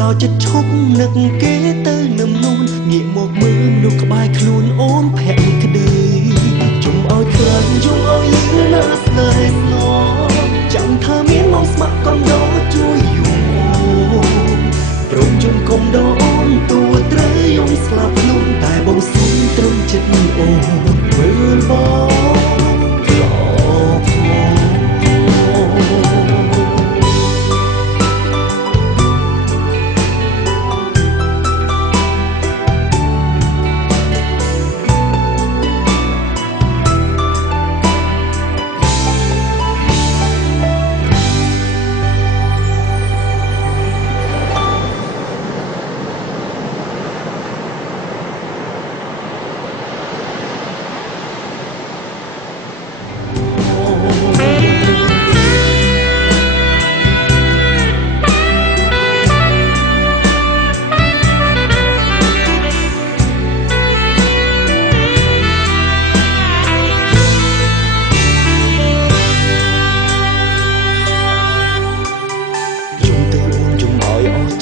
ចោលចិត្តឈប់នឹកគេទៅនឹមនួនងាកមកមើលមនុស្សក្បែរខ្លួនអូនភក្តីក្តីជុំឲ្យខ្លាំងយំឲ្យលឿនណាស់ស្នេហ៍ស្នងចាំថាមានមកស្ម័គ្រកំដរជួយយំអូនព្រមជុំគុំដរអូនទួត្រូវយំស្លាប់ខ្លួនតែបងសុំត្រឹមចិត្តអូនមើលបង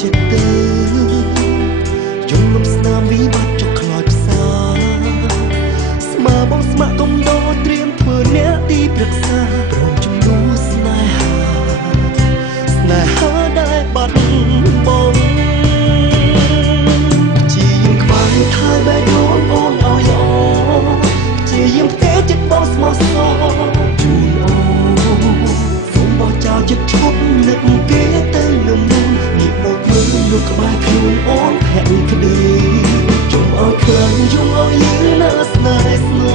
ចិត្តទៅយំលំស្នាមវិបត្តិចុកខ្លោចផ្សាស្មាបងស្ម័គ្រកុំដោត្រៀមធ្វើអ្នកទីប្រឹក្សាព្រមជំនួសស្នេហាដែលបាត់បង់ជាយាមខ្វាយថើបែកខ្លួនអូនឲ្យល្អជាយាមផ្ទេចិត្តបងស្មោះសរជួយអូនសូមបោះចោលចិត្តឈប់នឹកគេទៅនឹមនួនងាកមកមើលមនុស្សក្បែរខ្លួនអូនភក្តីក្តីជុំឲ្យខ្លាំងយំឲ្យលឿនណាស់ស្នេហ៍ស្ន